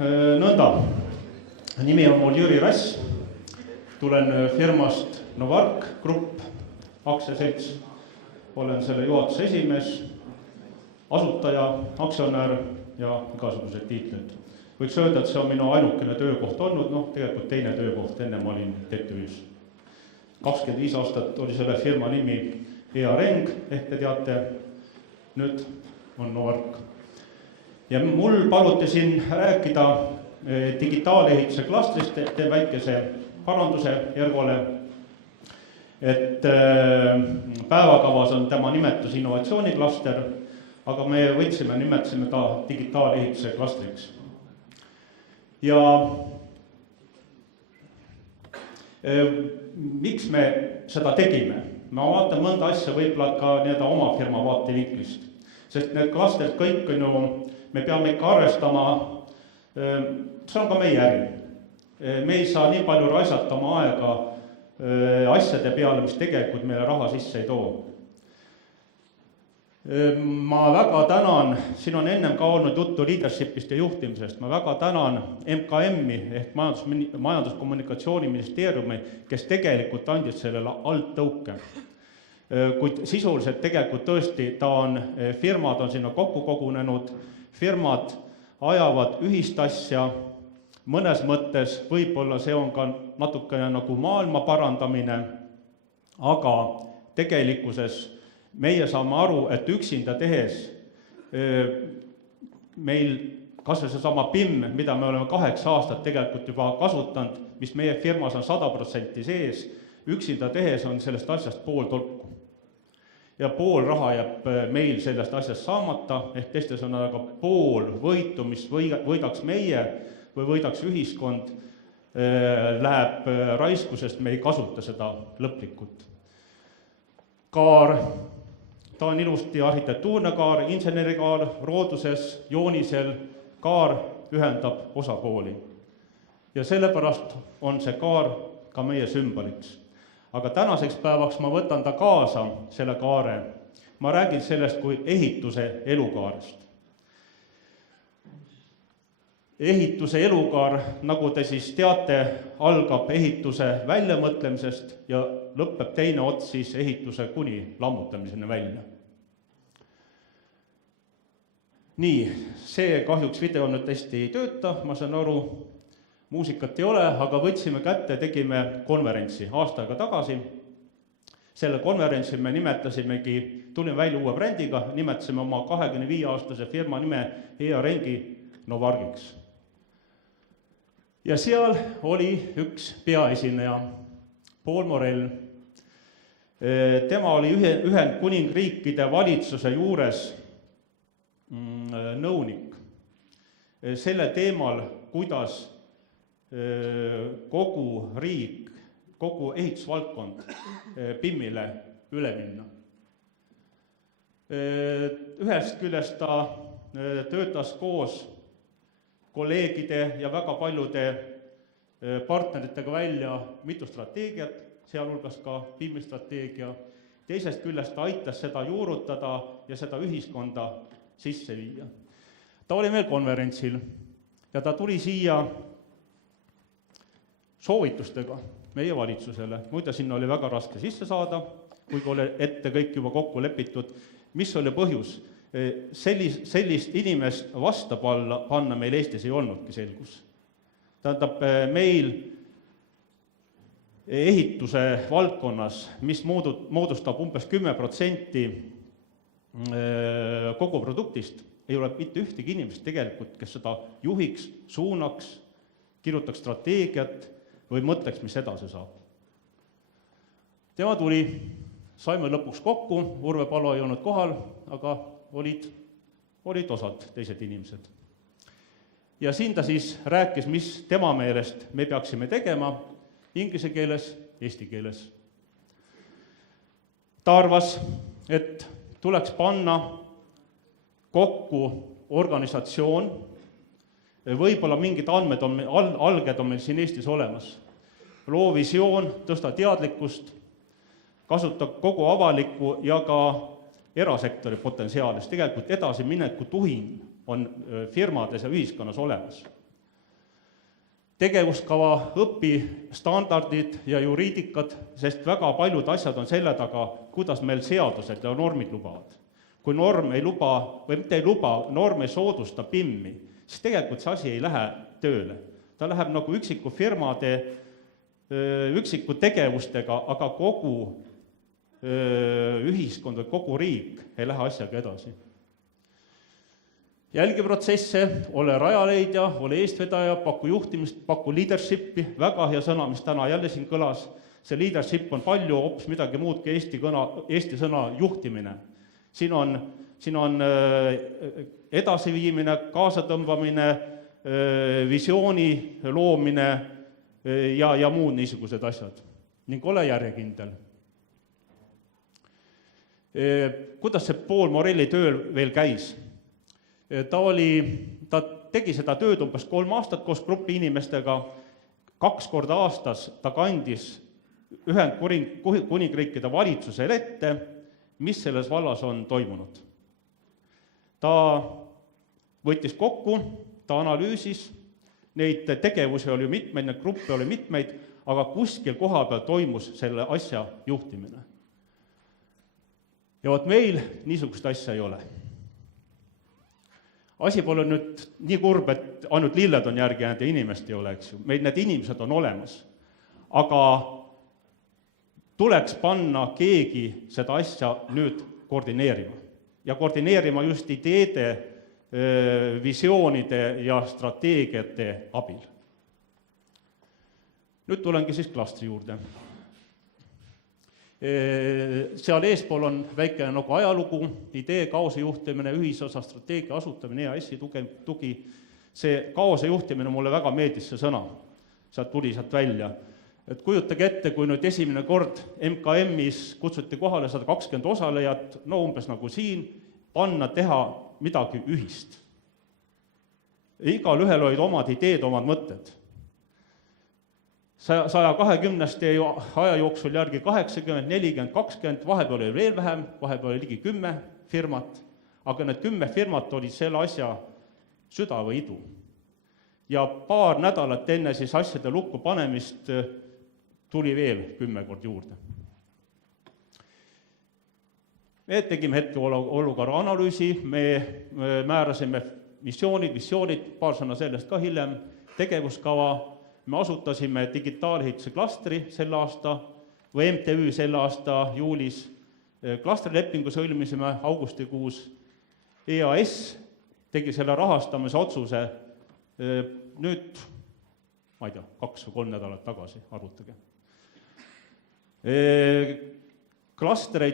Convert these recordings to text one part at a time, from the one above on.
nõnda, nimi on mul Jüri Rass, tulen firmast Novark Grupp aktsiaselts, olen selle juhatuse esimees, asutaja, aktsionär ja igasugused tiitlid. Võiks öelda, et see on minu ainukene töökoht olnud, tegelikult teine töökoht, enne ma olin TTÜ-s. 25 aastat oli selle firma nimi EARENG, ehk te teate, nüüd on Novark. Ja mul paluti siin rääkida digitaalehituse klastrist, teen väikese paranduse Järgole, et päevakavas on tema nimetus innovatsiooniklaster, aga me nimetasime ta digitaalehituse klastriks. Ja miks me seda tegime? Ma vaatan mõnda asja võib-olla ka oma firma vaatevinklist, sest need klastrid kõik on ju, me peame ikka arvestama, see on ka meie äri. Me ei saa nii palju raisata oma aega asjade peale, mis tegelikult meile raha sisse ei too. Ma väga tänan, siin on ennem ka olnud juttu leadershipist ja juhtimisest, ma väga tänan MKM-i ehk Majandus-Kommunikatsiooniministeeriumi, kes tegelikult andis sellele alttõuke. Kuid sisuliselt tegelikult tõesti firmad on sinna kokku kogunenud, firmad ajavad ühist asja, mõnes mõttes võib-olla see on ka natukene nagu maailma parandamine, aga tegelikkuses meie saame aru, et üksinda tehes meil kas või seesama PIM, mida me oleme 8 aastat tegelikult juba kasutanud, mis meie firmas on 100% sees, üksinda tehes on sellest asjast pool tolku. Ja pool raha jääb meil sellest asjast saamata, ehk teiste sõnadega pool võitu, mis võidaks meie või võidaks ühiskond, läheb raiskusest, me ei kasuta seda lõplikult. Kaar, ta on ilusti arhitektuurne kaar, insenerikaar, rooduses, joonisel, kaar ühendab osapooli. Ja sellepärast on see kaar ka meie sümboliks. Aga tänaseks päevaks ma võtan ta kaasa, selle kaare. Ma räägin sellest kui ehituse elukaarest. Ehituse elukaar, nagu te siis teate, algab ehituse väljamõtlemisest ja lõpeb teine ots siis ehituse kuni lammutamiseni välja. Nii, see kahjuks video nüüd tõesti ei tööta, ma saan aru, muusikat ei ole, aga võtsime kätte, tegime konverentsi aasta aega tagasi. Selle konverentsi me nimetasimegi, tulime välja uue brändiga, nimetasime oma 25-aastase firma nime EARENG-i Novargiks. Ja seal oli üks peaesineja, Paul Morell. Tema oli Ühendkuningriikide valitsuse juures nõunik selle teemal, kuidas kogu riik, kogu ehitusvaldkond PIM-ile üle minna. Ühest küljest ta töötas koos kolleegide ja väga paljude partneritega välja mitu strateegiat, sealhulgas ka PIM-i strateegia. Teisest küljest ta aitas seda juurutada ja seda ühiskonda sisse viia. Ta oli meil konverentsil ja ta tuli siia soovitustega meie valitsusele. Muide, sinna oli väga raske sisse saada, kuigi oli ette kõik juba kokku lepitud. Mis oli põhjus? Sellist inimest vastu panna meil Eestis ei olnudki selgus. Tähendab, meil ehituse valdkonnas, mis moodustab umbes 10% kogu produktist, ei ole mitte ühtegi inimest tegelikult, kes seda juhiks, suunaks, kirjutaks strateegiat või mõtleks, mis edasi saab. Tema tuli, saime lõpuks kokku, Urve Palo ei olnud kohal, aga olid osad teised inimesed. Ja siin ta siis rääkis, mis tema meelest me peaksime tegema inglise keeles, eesti keeles. Ta arvas, et tuleks panna kokku organisatsioon, võib-olla mingid alged on meil siin Eestis olemas. Loo visioon, tõsta teadlikkust, kasuta kogu avaliku ja ka erasektori potentsiaalis. Tegelikult edasimineku tuhin on firmades ja ühiskonnas olemas. tegevuskava, õpistandardid ja juriidikad, sest väga paljud asjad on selle taga, kuidas meil seadused ja normid lubavad. Kui norm ei luba, või mitte ei luba, norm ei soodusta PIM-i, siis tegelikult see asi ei lähe tööle. Ta läheb nagu üksiku firmade, üksiku tegevustega, aga kogu ühiskond või kogu riik ei lähe asjaga edasi. Jälgi protsesse, ole rajaleidja, ole eestvedaja, paku juhtimist, paku leadershipi, väga hea sõna, mis täna jälle siin kõlas. See leadership on palju hoopis midagi muud kui eesti sõna juhtimine. Siin on edasiviimine, kaasatõmbamine, visiooni loomine ja muud niisugused asjad. Ning ole järjekindel. Kuidas see Paul Morelli tööl veel käis? Ta tegi seda tööd umbes 3 aastat koos grupi inimestega, 2 korda aastas ta kandis Ühendkuningriikide valitsusele ette, mis selles vallas on toimunud. Ta võttis kokku, ta analüüsis, neid tegevusi oli mitmeid, neid gruppe oli mitmeid, aga kuskil koha peal toimus selle asja juhtimine. Ja meil niisugust asja ei ole. Asi pole nüüd nii kurb, et ainult lilled on järgi jäänud ja inimest ei ole, eks ju. Meil need inimesed on olemas, aga tuleks panna keegi seda asja nüüd koordineerima. Ja koordineerima just ideede, visioonide ja strateegiate abil. Nüüd tulengi siis klastri juurde. Seal eespool on väike nagu ajalugu, idee, kaose juhtimine, ühisosa, strateegia asutamine, EAS-i tugi. See kaose juhtimine mulle väga meeldis see sõna, sealt tuli sealt välja. Et kujutage ette, kui nüüd esimene kord MKM-is kutsuti kohale 120 osalejat, no umbes nagu siin, panna teha midagi ühist. Igal ühel olid omad ideed, omad mõtted. 120 aja jooksul järgi 80, 40, 20, vahepeal oli veel vähem, vahepeal oli ligi 10 firmat, aga need 10 firmat olid selle asja süda või idu. Ja paar nädalat enne siis asjade lukku panemist tuli veel 10 kord juurde. Me tegime hetkeolukorra analüüsi, me määrasime missioonid, visioonid, paar sõna sellest ka hiljem, tegevuskava, me asutasime digitaalehituse klastri sel aasta või MTÜ sel aasta juulis, klastrilepingu sõlmisime augustikuus, EAS tegi selle rahastamise otsuse nüüd, ma ei tea, 2 või 3 nädalat tagasi, arvutage. Klastri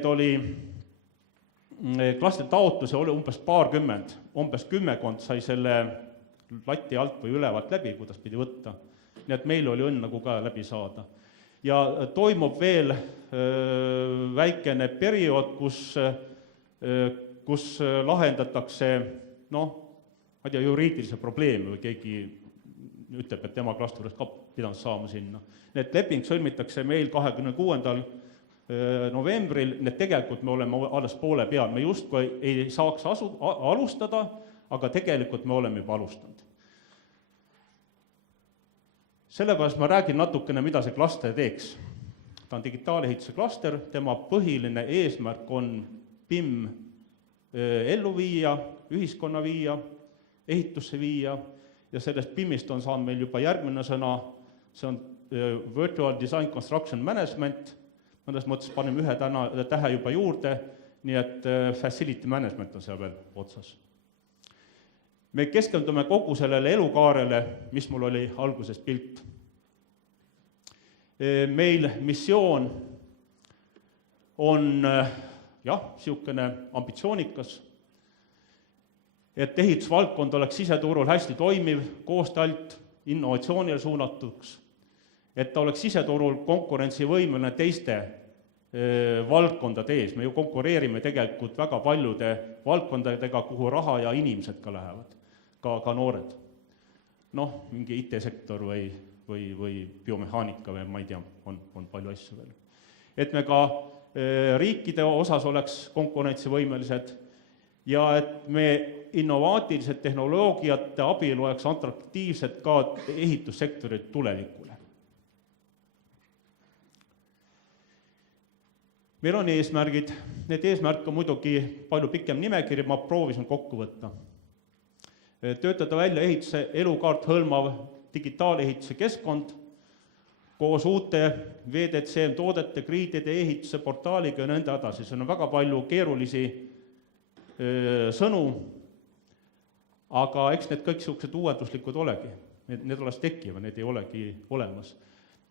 taotluse oli umbes paarkümmend, umbes 10 sai selle lati alt või ülevalt läbi, kuidas pidi võtta. Nii et meil oli õnn nagu ka läbi saada. Ja toimub veel väikene periood, kus lahendatakse, ma ei tea, juriidilise probleemi või keegi ütleb, et tema klastri ka pidanud saama sinna. Need leping sõlmitakse meil 26. novembril, need tegelikult me oleme alles poole peal, me justkui ei saaks alustada, aga tegelikult me oleme juba alustanud. Sellepärast ma räägin natukene, mida see klaster teeks. Ta on digitaalehituse klaster, tema põhiline eesmärk on PIM ellu viia, ühiskonna viia, ehitusse viia ja sellest PIM-ist on saanud meil juba järgmine sõna, see on Virtual Design Construction Management, mõnes mõttes paneme ühe tähe juba juurde, nii et facility management on seal veel otsas. Me keskendume kogu sellele elukaarele, mis mul oli alguses pilt. Meil missioon on siukene ambitsioonikas, et ehitusvaldkond oleks siseturul hästi toimiv, koostalt innovatsioonile suunatuks, et ta oleks siseturul konkurentsivõimeline teiste valdkondade ees. Me ju konkureerime tegelikult väga paljude valdkondadega, kuhu raha ja inimesed ka lähevad, ka noored. Mingi IT-sektor või biomehaanika või ma ei tea, on palju asju veel. Et me ka riikide osas oleks konkurentsivõimelised ja et me innovaatilised tehnoloogiate abil oleks atraktiivsed ka ehitussektorid tulevikule. Meil on eesmärgid, need eesmärk on muidugi palju pikem nimekiri, ma proovisin kokku võtta. Töötada välja ehituse elukaart hõlmav digitaalehituse keskkond koos uute VDCM toodete, kriidide, ehituse portaaliga ja nõnda edasi. See on väga palju keerulisi sõnu, aga eks need kõik sellised uuenduslikud olegi. Need alles tekivad, need ei olegi olemas.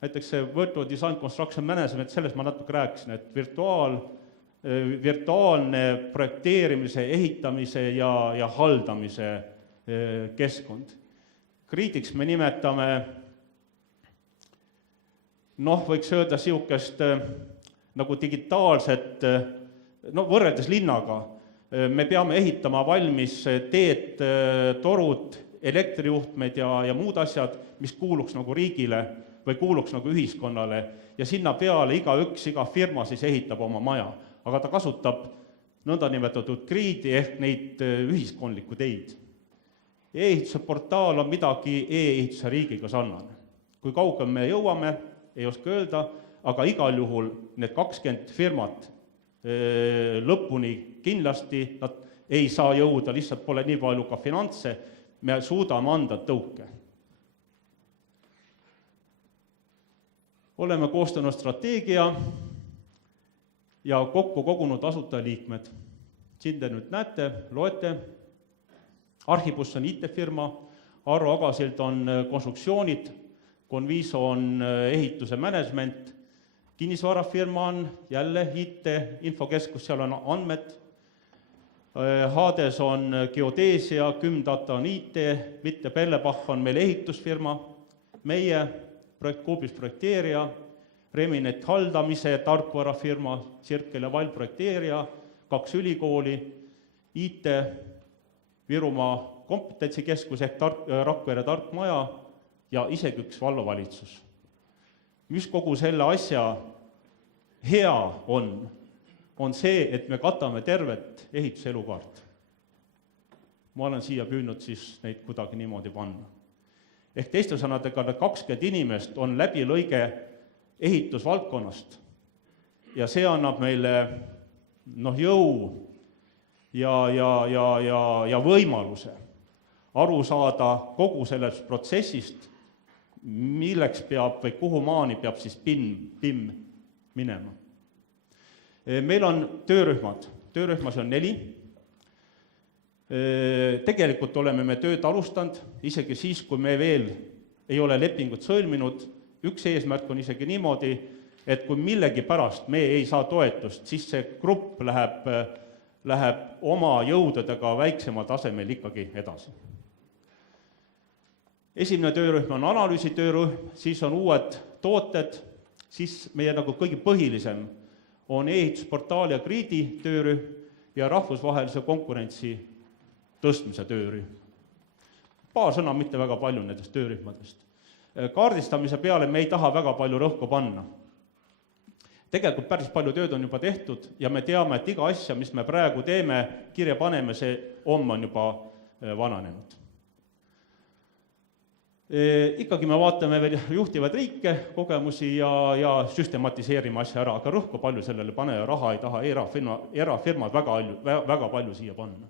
Näiteks see Virtual Design Construction Management, sellest ma natuke rääkisin, et virtuaalne projekteerimise, ehitamise ja haldamise keskkond. Kriidiks me nimetame, võiks öelda siukest nagu digitaalset, võrreldes linnaga, me peame ehitama valmis teed, torud, elektrijuhtmed ja muud asjad, mis kuuluks nagu riigile või kuuluks nagu ühiskonnale ja sinna peale iga firma siis ehitab oma maja, aga ta kasutab nõndanimetatud kriidi ehk neid ühiskondlikku teid. E-ehituse portaal on midagi e-ehituse riigiga sarnane. Kui kaugel me jõuame, ei oska öelda, aga igal juhul need 20 firmat lõpuni kindlasti nad ei saa jõuda, lihtsalt pole nii palju ka finantse, me suudame anda tõuke. Oleme koostanud strateegia ja kokku kogunud asutajaliikmed. Siin te nüüd näete, loete, Archibus on IT-firma, Arro Agasild on konstruktsioonid, Conviso on ehituse management, kinnisvarafirma on jälle IT, infokeskus, seal on andmed, Hades on geodeesia, Kümdata on IT, Mitte Pellebach on meil ehitusfirma, meie Kuubis projekteerija, Reminet haldamise, tarkvarafirma, Cirkel ja Val projekteerija, 2 ülikooli, IT, Virumaa kompetentsikeskus ehk Rakvere tarkmaja ja isegi üks vallavalitsus. Mis kogu selle asja hea on see, et me katame tervet ehituse elukaart. Ma olen siia püüdnud siis neid kuidagi niimoodi panna. Ehk teiste sõnadega 20 inimest on läbilõige ehitusvaldkonnast ja see annab meile jõu ja võimaluse aru saada kogu sellest protsessist, milleks peab või kuhu maani peab siis PIM minema. Meil on töörühmas on 4. Tegelikult oleme me tööd alustanud, isegi siis, kui me veel ei ole lepingut sõlminud. Üks eesmärk on isegi niimoodi, et kui millegi pärast me ei saa toetust, siis see grupp läheb oma jõududega väiksemal tasemel ikkagi edasi. Esimene töörühm on analüüsitöörühm, siis on uued tooted, siis meie nagu kõige põhilisem on ehitusportaal ja kriidi töörühm ja rahvusvahelise konkurentsi tõstmise töörühm. Paar sõna, mitte väga palju nendest töörühmadest. Kaardistamise peale me ei taha väga palju rõhku panna. Tegelikult päris palju tööd on juba tehtud ja me teame, et iga asja, mis me praegu teeme, kirja paneme, see on juba vananenud. Ikkagi me vaatame veel juhtivad riike, kogemusi ja süstematiseerime asja ära, aga rõhku palju sellele pane ja raha ei taha erafirmad väga palju siia panna.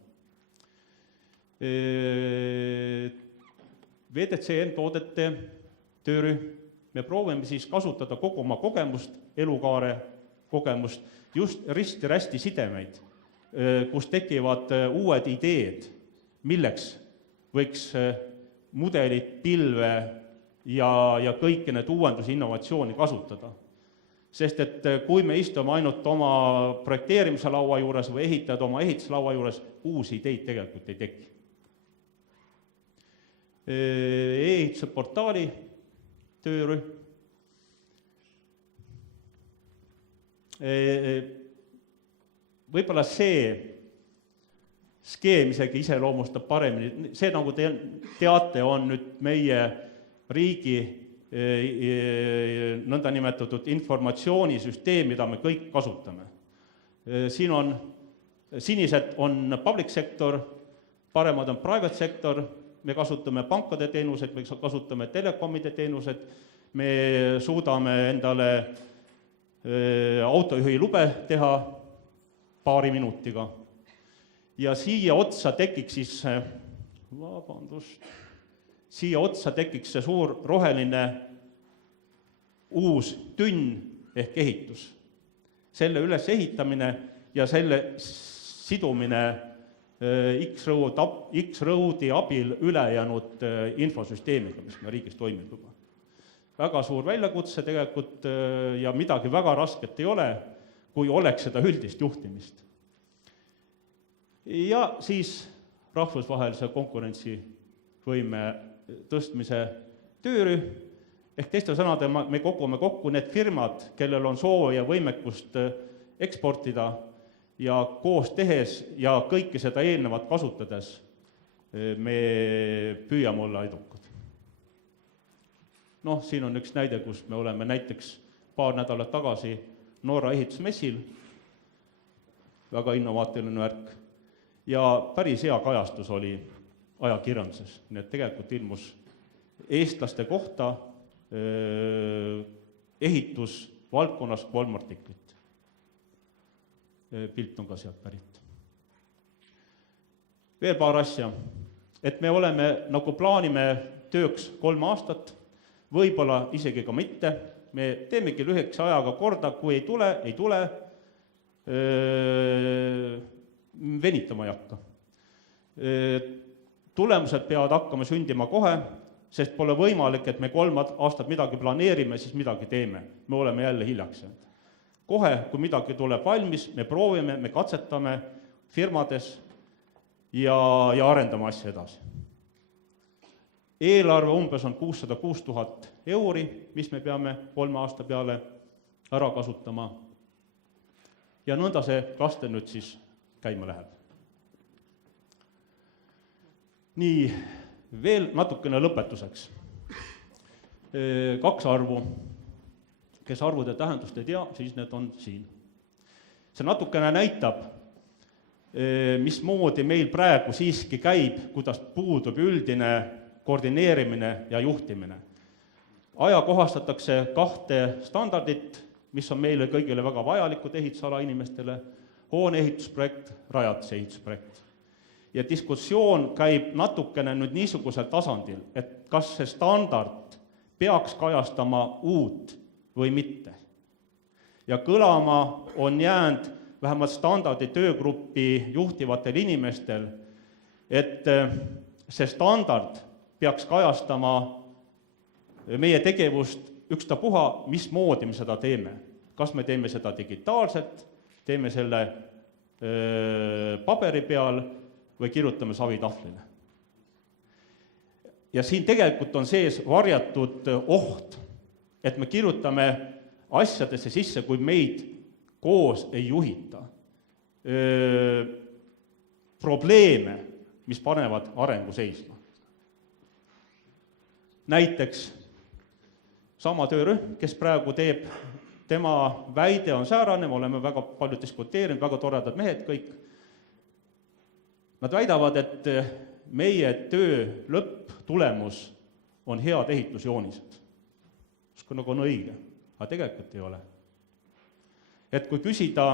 VDCM toodete töörühm, me proovime siis kasutada kogu oma kogemust, elukaare kogemust, just risti-rästi sidemeid, kus tekivad uued ideed, milleks võiks mudelit, pilve ja kõiki need uuendusi, innovatsiooni kasutada. Sest et kui me istume ainult oma projekteerimise laua juures või ehitajad oma ehituslaua juures, uusi ideid tegelikult ei teki. E-ehituse portaali töörühm. Võib-olla see skeem isegi iseloomustab paremini, see nagu te teate, on nüüd meie riigi nõndanimetatud informatsioonisüsteem, mida me kõik kasutame. Siin on sinised on public sector, paremad on private sector, me kasutame pankade teenused, me kasutame telekomide teenused, me suudame endale autojuhi lube teha paari minutiga. Ja siia otsa tekiks siis, see suur roheline uus tünn ehk ehitus. Selle üles ehitamine ja selle sidumine X-Roadi abil ülejäänud infosüsteemiga, mis me riigis toimib juba. Väga suur väljakutse tegelikult ja midagi väga rasket ei ole, kui oleks seda üldist juhtimist. Ja siis rahvusvahelise konkurentsivõime tõstmise töörühm, ehk teiste sõnade me kogume kokku need firmad, kellel on soovi ja võimekust eksportida ja koos tehes ja kõike seda eelnevat kasutades me püüame olla edukad. Siin on üks näide, kus me oleme näiteks paar nädalat tagasi Norra ehitusmessil, väga innovaatiline värk, ja päris hea kajastus oli ajakirjanduses, nii et tegelikult ilmus eestlaste kohta ehitusvaldkonnas 3 artiklit. Pilt on ka sealt pärit. Veel paar asja, et me oleme, nagu plaanime tööks 3 aastat, võib-olla isegi ka mitte, me teemegi lühikese ajaga korda, kui ei tule, venitama ei hakka. Tulemused peavad hakkama sündima kohe, sest pole võimalik, et me 3 aastat midagi planeerime, siis midagi teeme. Me oleme jälle hiljaks. Kohe, kui midagi tuleb valmis, me proovime, me katsetame firmades ja arendame asja edasi. Eelarve umbes on 606 000 euri, mis me peame 3 aasta peale ära kasutama. Ja nõnda see klaster nüüd siis käima läheb. Nii, veel natukene lõpetuseks. 2 arvu. Kes arvude tähendust ei tea, siis need on siin. See natukene näitab, mismoodi meil praegu siiski käib, kuidas puudub üldine koordineerimine ja juhtimine. Ajakohastatakse 2 standardit, mis on meile kõigile väga vajalikud ehitusala inimestele, hoone ehitusprojekt, rajatise ehitusprojekt. Ja diskussioon käib natukene nüüd niisugusel tasandil, et kas see standard peaks kajastama uut või mitte. Ja kõlama on jäänud vähemalt standardi töögruppi juhtivatel inimestel, et see standard peaks kajastama meie tegevust ükstapuha, mismoodi me seda teeme. Kas me teeme seda digitaalselt, teeme selle paberi peal või kirjutame savitahvlile. Ja siin tegelikult on sees varjatud oht, et me kirjutame asjadesse sisse, kui meid koos ei juhita. Probleeme, mis panevad arengu seisma. Näiteks sama töörühm, kes praegu teeb, tema väide on säärane, me oleme väga palju diskuteerinud, väga toredad mehed kõik. Nad väidavad, et meie töö lõpptulemus on head ehitusjoonised. Nagu on õige, aga tegelikult ei ole. Et kui küsida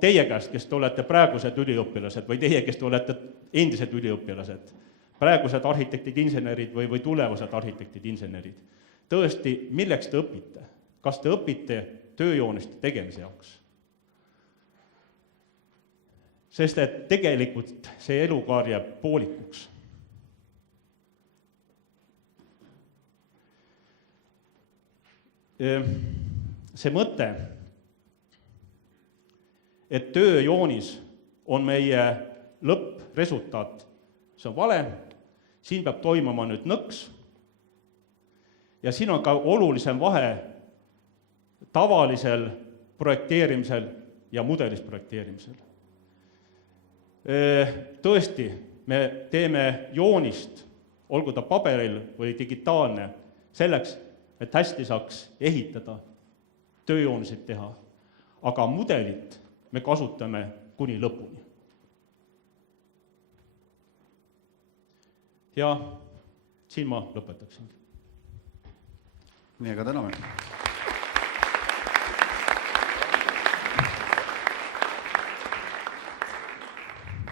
teie käest, kes te olete praegused üliõpilased või teie, kes te olete endised üliõpilased, praegused arhitektid, insenerid või tulevased arhitektid, insenerid, tõesti, milleks te õpite? Kas te õpite tööjooniste tegemise jaoks? Sest et tegelikult see elukaar jääb poolikuks. See mõte, et tööjoonis on meie lõppresultaat, see on vale, siin peab toimuma nüüd nõks ja siin on ka olulisem vahe tavalisel projekteerimisel ja mudelis projekteerimisel. Tõesti, me teeme joonist, olgu ta paberil või digitaalne, selleks, et hästi saaks ehitada, tööjooniseid teha. aga mudelit me kasutame kuni lõpuni. Ja siin ma lõpetaksin. Nii, aga täname.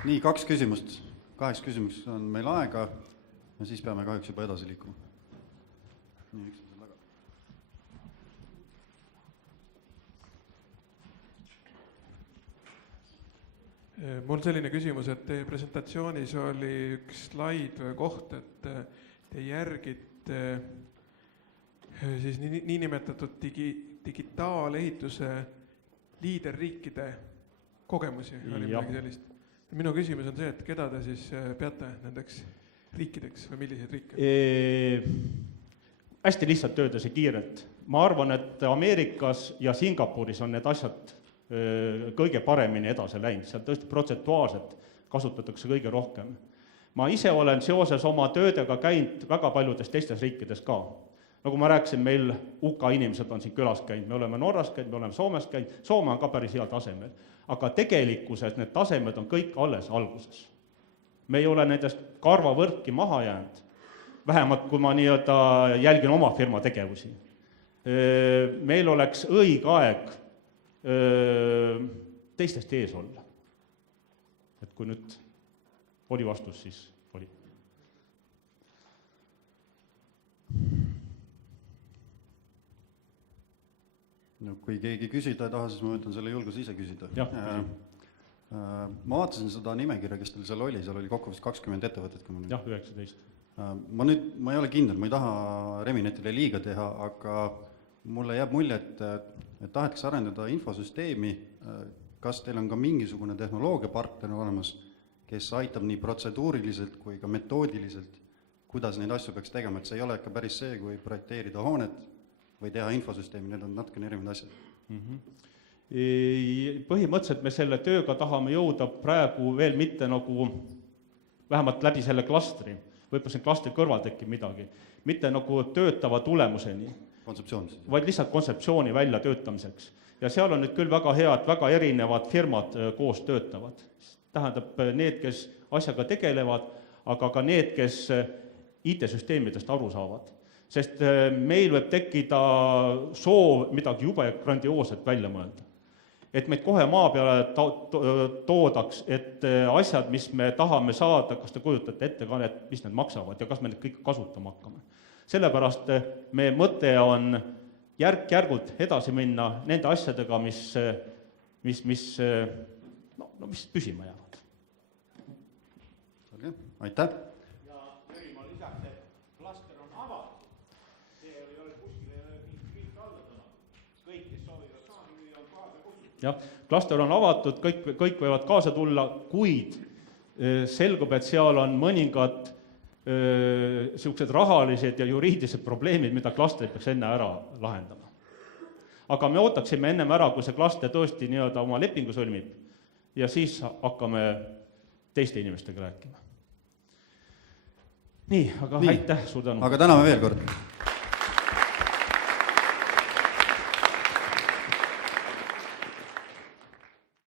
Nii, 2 küsimust. 8 küsimus on meil aega ja siis peame kahjuks juba edasi liikuma. Nii, üks on taga. Mul selline küsimus, et teie presentatsioonis oli üks slaid või koht, et te järgite siis niinimetatud digitaalehituse liiderriikide kogemusi, oli midagi sellist. Minu küsimus on see, et keda te siis peate nendeks riikideks või milliseid riike? Hästi lihtsalt öeldes ja kiirelt. Ma arvan, et Ameerikas ja Singapuris on need asjad kõige paremini edasi läinud. Seal tõesti protsentuaalselt kasutatakse kõige rohkem. Ma ise olen seoses oma töödega käinud väga paljudes teistes riikides ka. Nagu ma rääkisin, meil UK inimesed on siin külas käinud, me oleme Norras käinud, me oleme Soomes käinud, Soome on ka päris hea tasemel. Aga tegelikkuses need tasemed on kõik alles alguses. Me ei ole nendest karvavõrki maha jäänud, vähemalt kui ma jälgin oma firma tegevusi. Meil oleks õige aeg teistest ees olla. Et kui nüüd oli vastus, siis oli. No, kui keegi küsida ei taha, siis ma võtan selle julguse ise küsida. Ma vaatasin seda nimekirja, kes teil seal oli kokku vist 20 ettevõtet. Jah, 19. Ma ei ole kindel, ma ei taha Reminetile liiga teha, aga mulle jääb mulje, et tahetakse arendada infosüsteemi. Kas teil on ka mingisugune tehnoloogiapartner olemas, kes aitab nii protseduuriliselt kui ka metoodiliselt, kuidas neid asju peaks tegema, et see ei ole ikka päris see, kui projekteerida hoonet või teha infosüsteemi, need on natukene erinevad asjad. Põhimõtteliselt me selle tööga tahame jõuda praegu veel mitte nagu, vähemalt läbi selle klastri, võib-olla see klastri kõrval tekib midagi, mitte nagu töötava tulemuseni, vaid lihtsalt kontseptsiooni välja töötamiseks. Ja seal on nüüd küll väga hea, et väga erinevad firmad koos töötavad. Tähendab need, kes asjaga tegelevad, aga ka need, kes IT-süsteemidest aru saavad. Sest meil võib tekkida soov midagi jube grandiooset välja mõelda. Et meid kohe maa peale toodaks, et asjad, mis me tahame saada, kas te kujutate ette ka, et mis need maksavad ja kas me need kõik kasutama hakkame. Sellepärast meie mõte on järk-järgult edasi minna nende asjadega, mis püsima jäävad. Aitäh! Ja Jürimaa lisaks, et klaster on avatud. See ei ole kuskile kõik alla. Kõik, kes soovivad saada, on kaasa kutsutud. Jah, klaster on avatud, kõik võivad kaasa tulla, kuid selgub, et seal on mõningad sellised rahalised ja juriidilised probleemid, mida klaster peaks enne ära lahendama. Aga me ootaksime ennem ära, kui see klaster tõesti oma lepingu sõlmib ja siis hakkame teiste inimestega rääkima. Nii, aga aitäh, suur tänu. Aga täname veel kord.